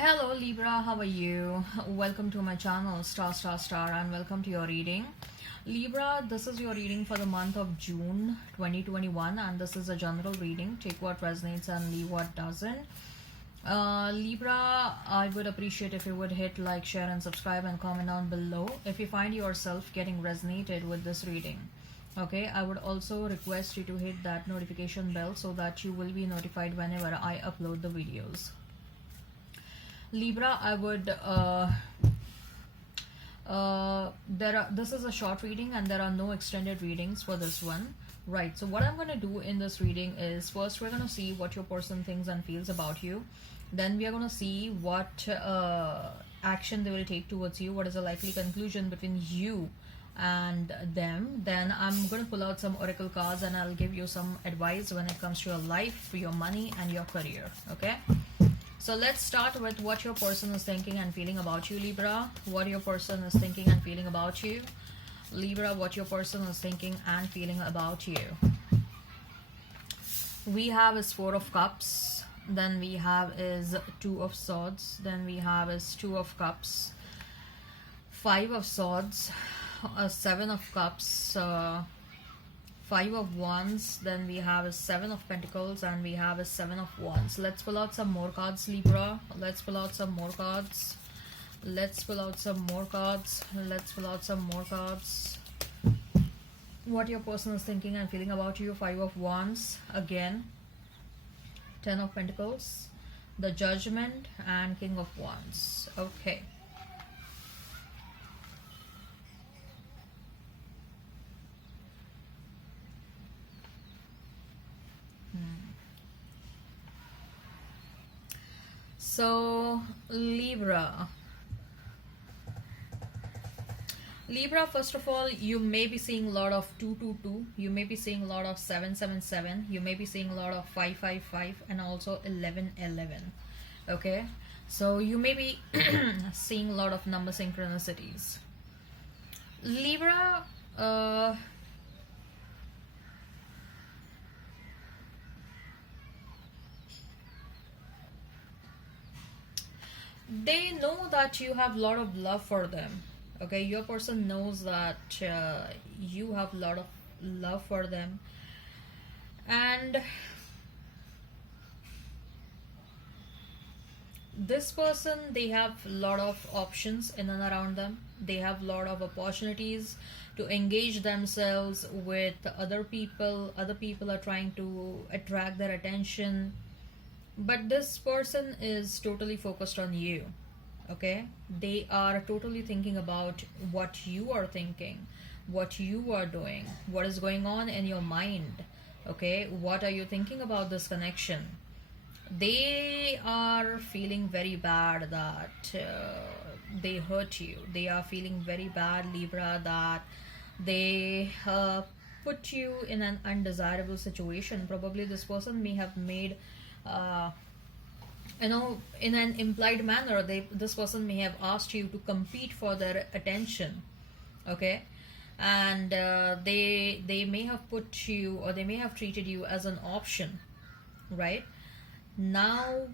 Hello Libra, how are you? Welcome to my channel Star and welcome to your reading. Libra, this is your reading for the month of June 2021 and this is a general reading. Take what resonates and leave what doesn't. Libra, I would appreciate if you would hit like, share and subscribe and comment down below if you find yourself getting resonated with this reading. Okay, I would also request you to hit that notification bell so that you will be notified whenever I upload the videos. Libra, I would this is a short reading and there are no extended readings for this one. Right, so what I'm going to do in this reading is first we're going to see what your person thinks and feels about you. Then we are going to see what action they will take towards you, what is the likely conclusion between you and them. Then I'm going to pull out some oracle cards and I'll give you some advice when it comes to your life, your money and your career. Okay, so let's start with what your person is thinking and feeling about you, Libra. What your person is thinking and feeling about you. Libra, what your person is thinking and feeling about you. We have is Four of Cups. Then we have is Two of Swords. Then we have is Two of Cups. Five of Swords. Seven of Cups. Five of Wands, then we have a Seven of Pentacles and we have a Seven of Wands. Let's pull out some more cards, Libra. Let's pull out some more cards. Let's pull out some more cards. Let's pull out some more cards. What your person is thinking and feeling about you. Five of Wands again. Ten of Pentacles, the Judgment and King of Wands. Okay. So Libra, first of all, you may be seeing a lot of 222, you may be seeing a lot of 777, you may be seeing a lot of 555 and also 1111. Okay, so you may be seeing a lot of number synchronicities. Libra, they know that you have a lot of love for them. Okay, your person knows that you have a lot of love for them, and this person, they have a lot of options in and around them. They have a lot of opportunities to engage themselves with other people. Other people are trying to attract their attention, but this person is totally focused on you. Okay, they are totally thinking about what you are thinking, what you are doing, what is going on in your mind. Okay, what are you thinking about this connection? They are feeling very bad that they hurt you. They are feeling very bad, Libra, that they put you in an undesirable situation. Probably this person may have made in an implied manner, this person may have asked you to compete for their attention. Okay, and they may have put you, or they may have treated you as an option. Right now,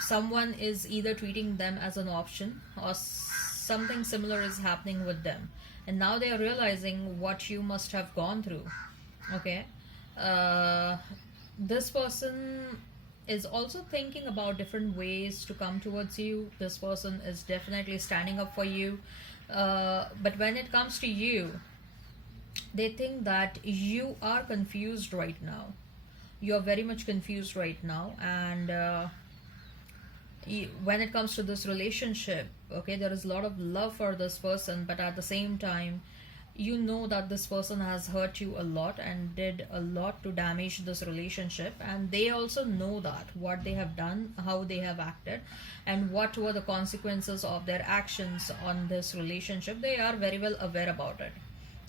someone is either treating them as an option or something similar is happening with them, and now they are realizing what you must have gone through. Okay, this person is also thinking about different ways to come towards you. This person is definitely standing up for you, but when it comes to you, they think that you are confused right now. You're very much confused right now, and when it comes to this relationship, okay, there is a lot of love for this person, but at the same time, you know that this person has hurt you a lot and did a lot to damage this relationship, and they also know that what they have done, how they have acted, and what were the consequences of their actions on this relationship. They are very well aware about it.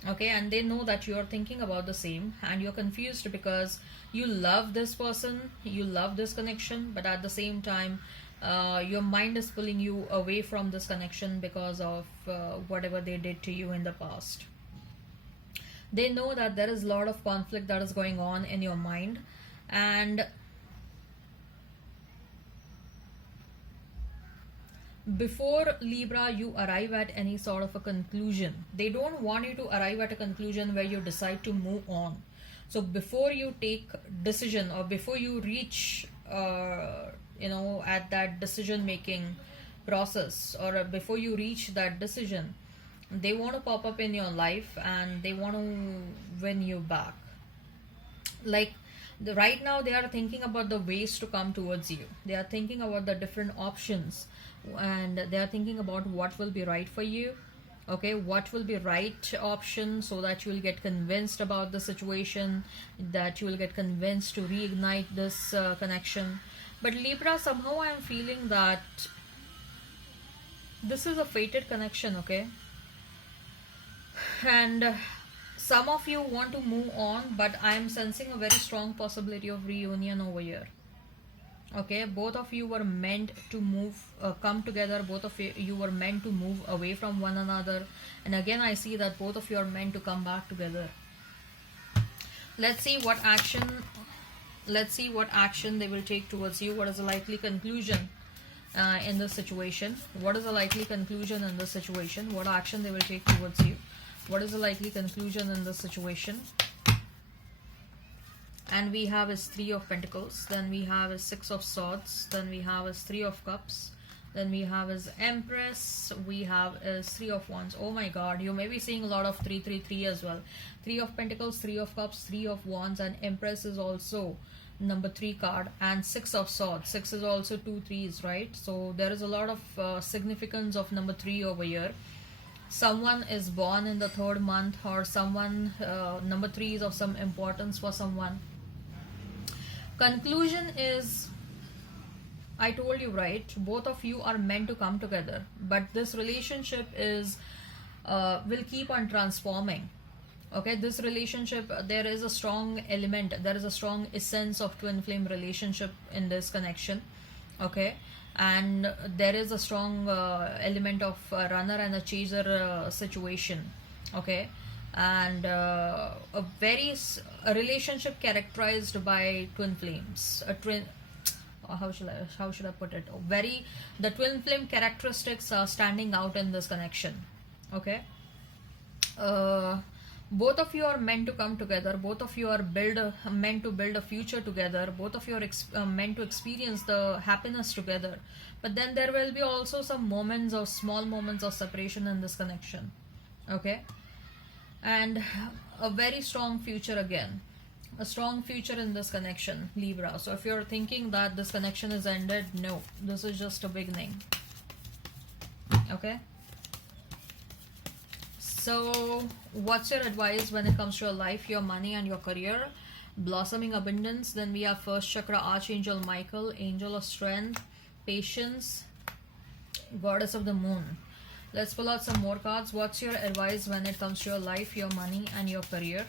Okay, and they know that you are thinking about the same, and you're confused because you love this person, you love this connection, but at the same time, your mind is pulling you away from this connection because of whatever they did to you in the past. They know that there is a lot of conflict that is going on in your mind, and before Libra you arrive at any sort of a conclusion, they don't want you to arrive at a conclusion where you decide to move on. So before you take decision, or before you reach at that decision making process, or before you reach that decision, they want to pop up in your life and they want to win you back. Like right now they are thinking about the ways to come towards you, they are thinking about the different options, and they are thinking about what will be right for you. Okay, what will be right option, so that you will get convinced about the situation, that you will get convinced to reignite this connection. But Libra, somehow I am feeling that this is a fated connection. Okay, and some of you want to move on, but I am sensing a very strong possibility of reunion over here. Okay, both of you were meant to come together, both of you were meant to move away from one another, and again I see that both of you are meant to come back together. Let's see what action they will take towards you. What is the likely conclusion in this situation? What is the likely conclusion in this situation? What action they will take towards you? What is the likely conclusion in this situation? And we have is Three of Pentacles, then we have is Six of Swords, then we have is Three of Cups, then we have is Empress, we have is Three of Wands. Oh my god, you may be seeing a lot of 333 as well. Three of Pentacles, Three of Cups, Three of Wands, and Empress is also number 3 card, and Six of Swords. 6 is also 2 threes, right? So there is a lot of significance of number 3 over here. Someone is born in the 3rd month, or someone number 3 is of some importance for someone. Conclusion is, I told you, right, both of you are meant to come together, but this relationship is will keep on transforming. Okay, this relationship, there is a strong element, there is a strong essence of twin flame relationship in this connection. Okay, and there is a strong element of runner and a chaser situation. Okay, and a relationship characterized by twin flames, how should I put it, the twin flame characteristics are standing out in this connection. Okay, both of you are meant to come together, both of you are meant to build a future together, both of you are meant to experience the happiness together. But then there will be also some moments, or small moments of separation in this connection. Okay, and a very strong future again, a strong future in this connection, Libra. So if you're thinking that this connection is ended, no, this is just a beginning. Okay, so what's your advice when it comes to your life, your money, and your career? Blossoming abundance. Then we have first chakra Archangel Michael, Angel of Strength, Patience, Goddess of the Moon. Let's pull out some more cards. What's your advice when it comes to your life, your money, and your career?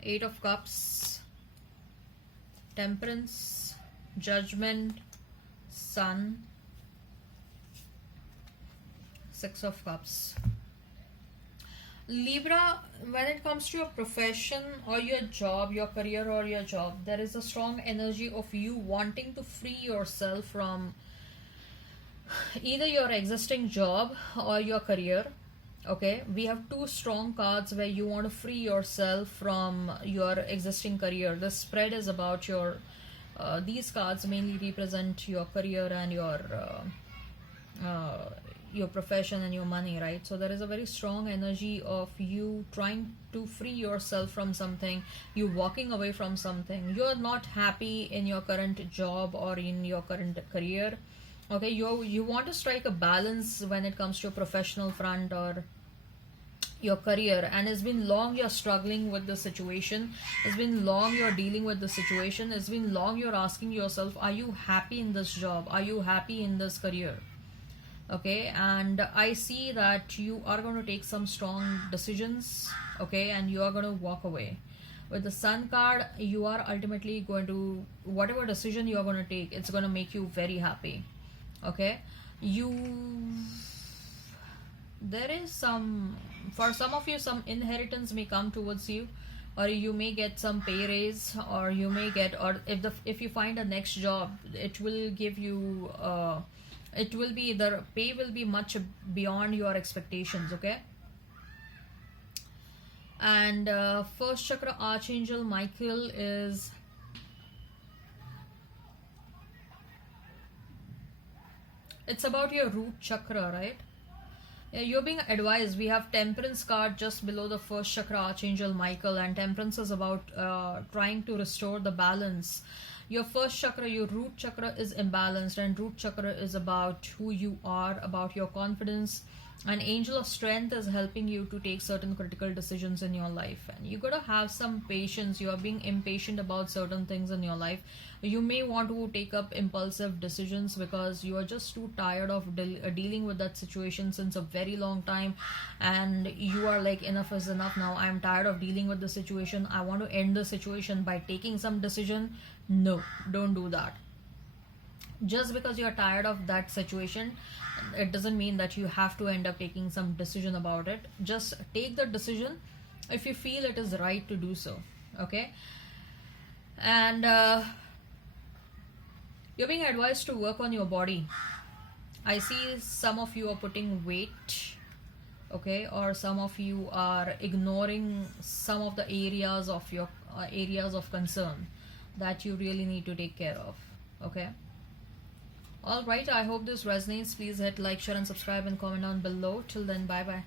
Eight of Cups, Temperance, Judgment, Sun, Six of Cups. Libra, when it comes to your profession or your job, your career or your job, there is a strong energy of you wanting to free yourself from either your existing job or your career. Okay, we have two strong cards where you want to free yourself from your existing career. The spread is about your these cards mainly represent your career and your profession and your money, right? So there is a very strong energy of you trying to free yourself from something, you walking away from something. You're not happy in your current job or in your current career. Okay, you want to strike a balance when it comes to your professional front or your career, and it's been long you're struggling with the situation. It's been long you're dealing with the situation. It's been long you're asking yourself, are you happy in this job? Are you happy in this career? Okay, and I see that you are going to take some strong decisions. Okay, and you are going to walk away. With the Sun card, you are ultimately going to, whatever decision you are going to take, it's going to make you very happy. Okay, there is some, for some of you, some inheritance may come towards you, or you may get some pay raise, or you may get, or if you find a next job, it will give you it will be, the pay will be much beyond your expectations. Okay. And first chakra archangel Michael is, it's about your root chakra, right? You're being advised. We have Temperance card just below the first chakra archangel Michael, and Temperance is about trying to restore the balance. Your first chakra, your root chakra, is imbalanced, and root chakra is about who you are, about your confidence. An angel of strength is helping you to take certain critical decisions in your life, and you gotta have some patience. You are being impatient about certain things in your life. You may want to take up impulsive decisions because you are just too tired of dealing with that situation since a very long time, and you are like, enough is enough now. I'm tired of dealing with the situation. I want to end the situation by taking some decision. No, don't do that. Just because you're tired of that situation, it doesn't mean that you have to end up taking some decision about it. Just take the decision if you feel it is right to do so. Okay. And you're being advised to work on your body. I see some of you are putting weight, okay, or some of you are ignoring some of the areas of your areas of concern that you really need to take care of. Okay. All right, I hope this resonates. Please hit like, share and subscribe and comment down below. Till then, bye bye.